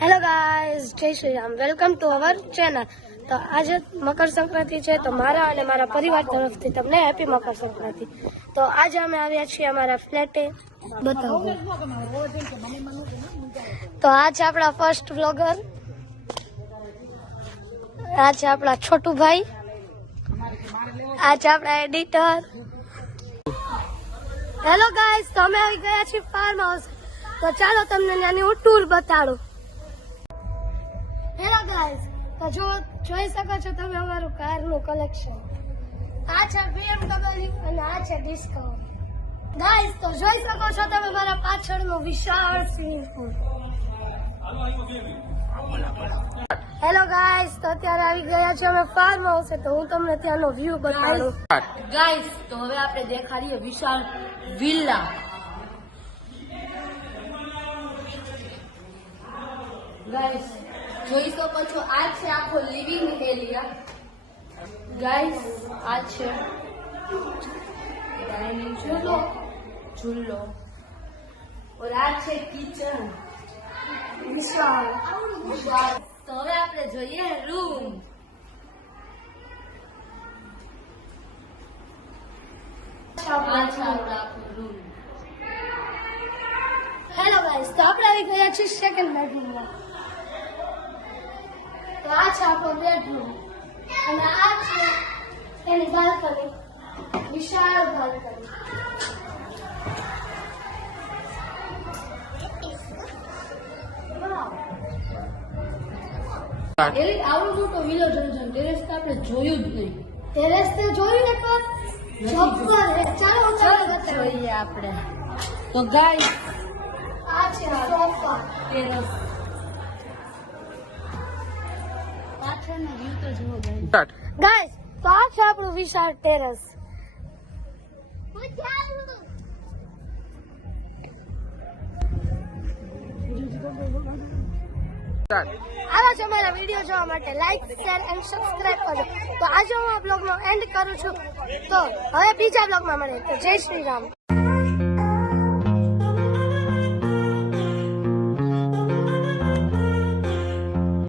Hello guys, જય Shri Ram. Welcome to our channel. તો આજે મકર સંક્રાંતિ છે, તો મારા અને મારા પરિવાર તરફથી તમને હેપી મકર સંક્રાંતિ. તો આજે અમે આવ્યા છીએ અમારા ફ્લેટે. બતાવો. તો આ છે આપણા ફર્સ્ટ વ્લોગર, આ છે આપણા છોટુભાઈ, આ છે આપણા એડિટર. હેલો ગાઈઝ, તો અમે આવી ગયા છીએ ફાર્મ હાઉસ. તો ચાલો તમને ત્યાંની હું ટૂર બતાડું. હેલો ગાઈઝ, તો જોઈ શકો છો તમે અમારું કારનું કલેક્શન. આ છે BMW અને આ છે ડિસ્કવર. ગાઈઝ, તો જોઈ શકો છો તમે મારા પાછળનો વિશાળ સ્વિમિંગ પૂલ. હેલો ગાઈઝ, તો અત્યારે આવી ગયા છે અમે ફાર્મ હાઉસ, તો હું તમને ત્યાંનો વ્યૂ બતાડું. ગાઈસ, તો હવે આપણે દેખાડીએ વિશાળ વિલ્લા. ગાઈસ, જોઈ શકો છો આ છે આખો લિવિંગ એરિયા. ગાઈસ, આ છે ડાઇનિંગ ઝૂલો ઓર આ છે કિચન વિશાળ. તો હવે આપણે જોઈએ રૂમ. હેલો ગાઈઝ, તો આપણે આવી ગયા છીએ સેકન્ડ બેડરૂમમાં. તો આ છે આપણો બેડરૂમ અને આ છે એની બાલ્કની, વિશાળ બાલ્કની. આવડો મોટો વિલો જોયો, ટેરેસ તો આપણે જોયું જ નહીં. ટેરેસ તે જોયું એકવાર? જબ્બર હે. ચાલો ચાલો જોઈએ આપણે. તો ગાઈસ, આ છે સોફા. ટેરેસ પાછળનો વ્યૂ તો જુઓ ગાઈસ. ગાઈઝ, તો આ છે આપણું વિશાળ ટેરેસ. આવા જ અમારા વિડીયો જોવા માટે લાઈક, શેર એન્ડ સબસ્ક્રાઇબ કરજો. તો આજે હું આ બ્લોગનો એન્ડ કરું છું. તો હવે બીજા બ્લોગમાં મળે. તો જય શ્રી રામ.